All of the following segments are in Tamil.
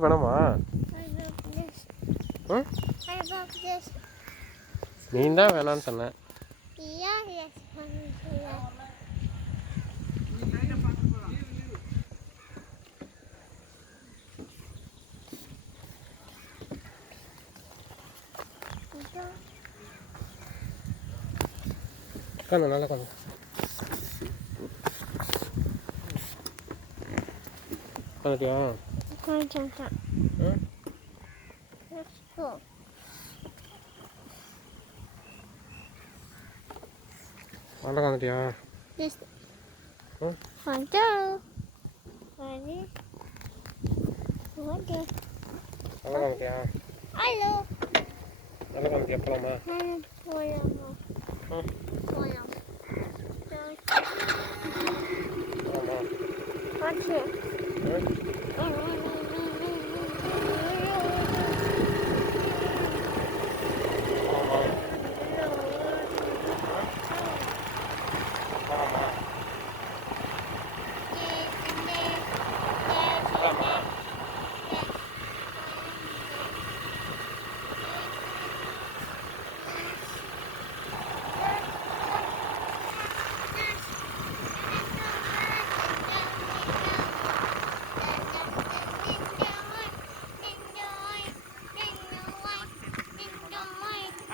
வேணாமா? நீ தான் வேணான்னு சொன்ன. உட்காந்து நல்லா உட்காந்து உட்காந்துட்டியா? நல்லா உட்காந்துட்டியா? நல்லா உட்காந்துட்டியா? நல்லா உட்காந்துட்டியா? போலாமா?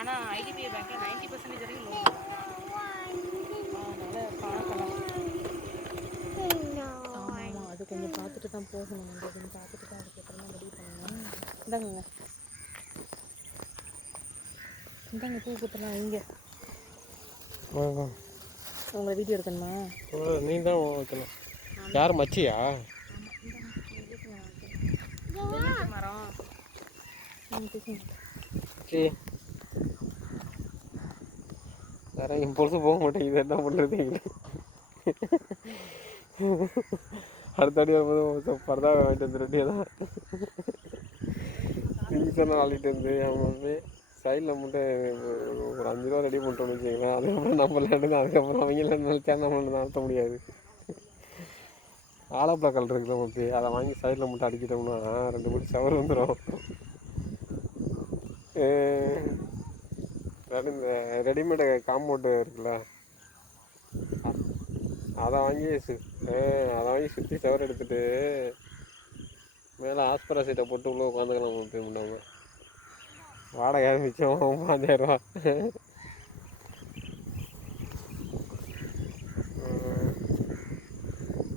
ஆனால் ஐடிபிஐ பேங்க்கில் 90% வரைக்கும் லோன் அதனால் பார்க்கலாம். ஆமாம், அது கொஞ்சம் பார்த்துட்டு தான் போகணும். அந்த கொஞ்சம் பார்த்துட்டு தான் அதுக்கப்புறம் தான் முடிவு பண்ணணும். இந்தாங்க இந்தாங்க பூ குத்தலாம். இங்கே உங்களை வீடியோ எடுக்கணுமா? நீ தான் வைக்கணும். யார் மச்சியா? மரம் சரி, வேற பொழுது போக மாட்டேங்குது. என்ன பண்ணுறது? அடுத்தடி வரும்போது பரதா வாங்கிட்டு வந்து ரெடியாக தான் சீசனாக ஆளிட்டு வந்து அவங்க சைடில் மட்டும் ஒரு 5 ரூபா ரெடி பண்ணிட்டோம்னு வச்சுக்கலாம். அதுக்கப்புறம் நம்ம விளையாடுங்க. அதுக்கப்புறம் அவங்க நினச்சா நம்ம நடத்த முடியாது. ஆலப்பழக்கல் இருக்குது நமக்கு, அதை வாங்கி சைடில் மட்டும் அடிக்கிட்டோம்னா 2 படி சவர் வந்துடும். இந்த ரெடிமேடு காம்பவுண்டு இருக்குல்ல, அதை வாங்கி சுற்றி சவர் எடுத்துகிட்டு மேலே ஆஸ்பரா சீட்டை போட்டு உள்ளே உட்காந்துக்கலாம். போய் முன்னாங்க வாடகை மிச்சம் 5000 ரூபா.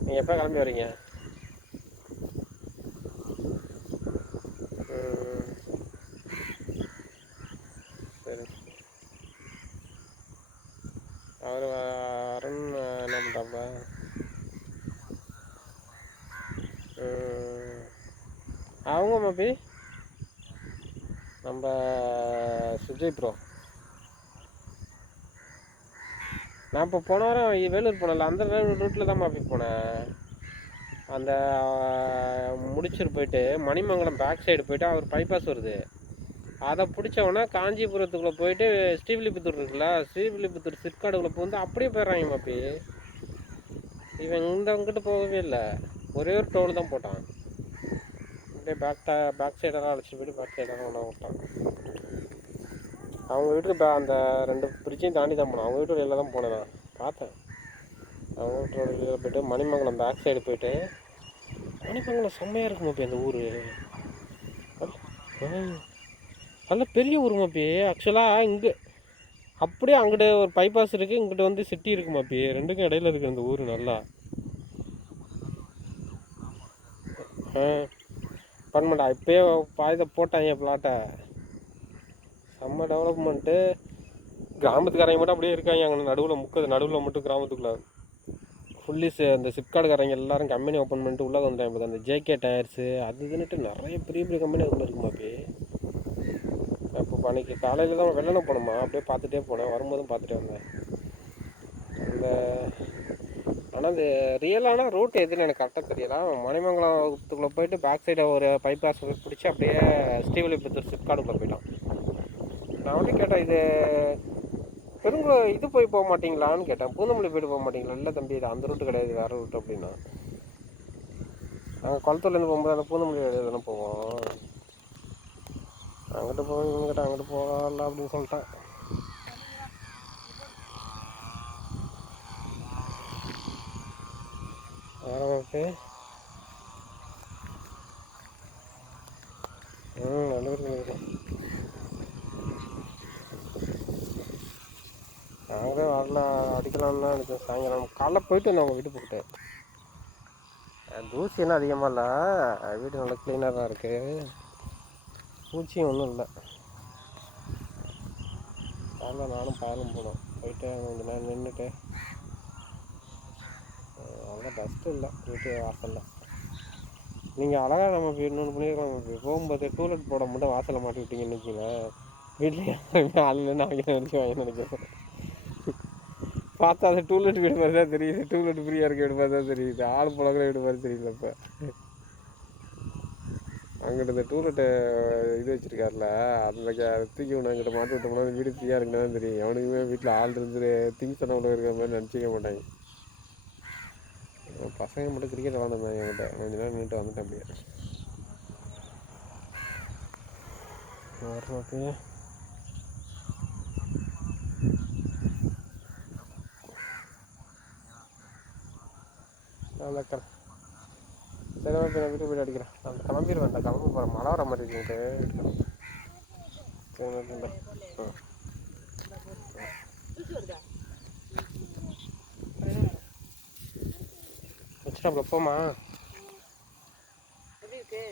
நீங்கள் எப்போ கிளம்பி வரீங்க? சரி, அவர் அருண் என்ன பண்ணுறாப்பா? அவங்க மாப்பி நம்ம சுஜய் ப்ரோ, நான் இப்போ போன வாரம் வேலூர் போனல, அந்த ரூட்டில் தான் மாப்பி போனேன். அந்த முடிச்சுட்டு போயிட்டு மணிமங்கலம் பேக் சைடு போயிட்டு அவர் பைபாஸ் வருது, அதை பிடிச்சவொன்னே காஞ்சிபுரத்துக்குள்ளே போயிட்டு ஸ்ரீவில்லிபுத்தூர் இருக்குல்ல, ஸ்ரீவில்லிபுத்தூர் சிற்காடுக்குள்ளே போந்து அப்படியே போயிடுறாங்க மாப்பி. இவன் இங்கிட்ட போகவே இல்லை, ஒரே ஒரு டோல் தான் போட்டான். அப்படியே பேக் சைடெல்லாம் அழைச்சிட்டு போயிட்டு பேக் சைடெல்லாம் ஒன்றா விட்டான். அவங்க வீட்டுக்கு அந்த 2 பிரிட்ஜையும் தாண்டி தான் போனேன். அவங்க வீட்டு வழியில் தான் போனேன், நான் பார்த்தேன். அவங்க வீட்டு வழியில் போய்ட்டு மணிமங்கலம் பேக் சைடு போயிட்டு, மணிமங்கலம் செம்மையாக இருக்கும் மாப்பி அந்த ஊர். நல்ல பெரிய ஊர் மாப்பி. ஆக்சுவலாக இங்கே அப்படியே அங்கிட்ட ஒரு பைபாஸ் இருக்குது, இங்கிட்ட வந்து சிட்டி இருக்கு மாப்பி. ரெண்டுக்கும் இடையில இருக்குது அந்த ஊர். நல்லா பண்ண மாட்டா. இப்போயே பாயதை போட்டாங்க பிளாட்டை. செம்ம டெவலப்மெண்ட்டு. கிராமத்துக்காரங்க மட்டும் அப்படியே இருக்காங்க. அங்கே நடுவில் மட்டும் கிராமத்துக்குள்ளே ஃபுல்லி அந்த சிப்கார்டுக்காரங்க எல்லோரும் கம்பெனி ஓப்பன் பண்ணிட்டு உள்ளே வந்துட்டாங்க. இப்போ அந்த ஜேகே டயர்ஸு அது இதுன்னுட்டு நிறைய பெரிய கம்பெனி அதுக்குள்ளே இருக்குமா. அப்படி இப்போ அன்றைக்கி காலையில் தான் வெள்ளனை போனோமா, அப்படியே பார்த்துட்டே போனேன். வரும்போதும் பார்த்துட்டே வந்தேன். அந்த ஆனால் அது ரியலான ரூட் எதுன்னு எனக்கு கரெக்டாக தெரியல. மணிமங்கலத்துக்குள்ளே போயிட்டு பேக் சைடை ஒரு பைபாஸ் பிடிச்சி அப்படியே ஸ்ரீவில்லிபுத்தூர் சிப்கார்டுக்குள்ளே போயிட்டான். நான் வந்து கேட்டேன், இது போய் போக மாட்டிங்களான்னு கேட்டேன். பூந்தமல்லி போய்ட்டு போக மாட்டிங்களா? இல்லை தம்பி, இது அந்த ரூட்டு கிடையாது, வேறு ரூட் அப்படின்னா. நாங்கள் குளத்தூர்லேருந்து போகும்போது அந்த பூந்தமல்லி வழியாக தானே போவோம். அங்கிட்டு போய் இவங்ககிட்ட அங்கிட்டு போகலாம் அப்படின்னு சொல்லிட்டேன். வேறு ஓகே. நல்ல இருக்கு. நாங்களே வரல அடிக்கலாம்னு தான் நினச்சேன். சாயங்காலம் காலைல போயிட்டு வந்தோம் அவங்க வீட்டு போட்டு. தூசி என்ன அதிகமாக இல்லை, வீடு நல்லா க்ளீனாக தான் இருக்குது, பூச்சியும் ஒன்றும் இல்லை. காலைல நானும் பாலும் போனோம், போயிட்டு கொஞ்சம் நேரம் நின்றுட்டு அவ்வளோ டஸ்ட்டு இல்லை வீட்டு வாசலில். நீங்கள் அழகாக நம்ம இன்னொன்று பண்ணியிருக்கலாம், போகும்போது டூலெட் போட மட்டும் வாசலில் மாட்டி விட்டீங்கன்னு வச்சுக்கோங்களேன், வீட்டில் யாருமே ஆளுன்னு அவங்க நினச்சி வாங்கி நினைக்கிறேன். பார்த்தா அது டூலெட் வீடு மாதிரி தான் தெரியுது, டூலெட் ஃப்ரீயாக இருக்க வீடு மாதிரி தான் தெரியுது, ஆள் புழக்கிற வீடு மாதிரி தெரியல. இப்போ அங்கிட்ட இந்த டூலெட்டு இது வச்சுருக்காருல, அதில் தூக்கி ஒன்று அங்கிட்ட மாட்டி விட்டோம்னா வீடு ஃப்ரீயாக இருக்குன்னு தான் தெரியும். எவனுக்குமே வீட்டில் ஆள் இருந்து திங்ஸ் எல்லாம் உள்ள இருக்கிற மாதிரி நினச்சிக்க மாட்டாங்க. பசங்க மட்டும் கிரிக்கெட் விளாண்டுருந்தாங்க என்கிட்ட, கொஞ்ச நேரம் நின்றுட்டு வந்துட்டேன் அப்படியே. ஓகே. அந்த சரி ஓகே, நான் வீட்டுக்கு போய்ட்டு அடிக்கிறேன். அந்த கிளம்பிடுவேன், அந்த கிளம்ப போகிறேன், மழை வர மாதிரி இருக்குன்ட்டு எடுக்கணும். சரி ஓகேண்டா. வச்சுட்டா போமா எப்படி இருக்கு?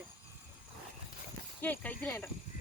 கைக்கிறேன்.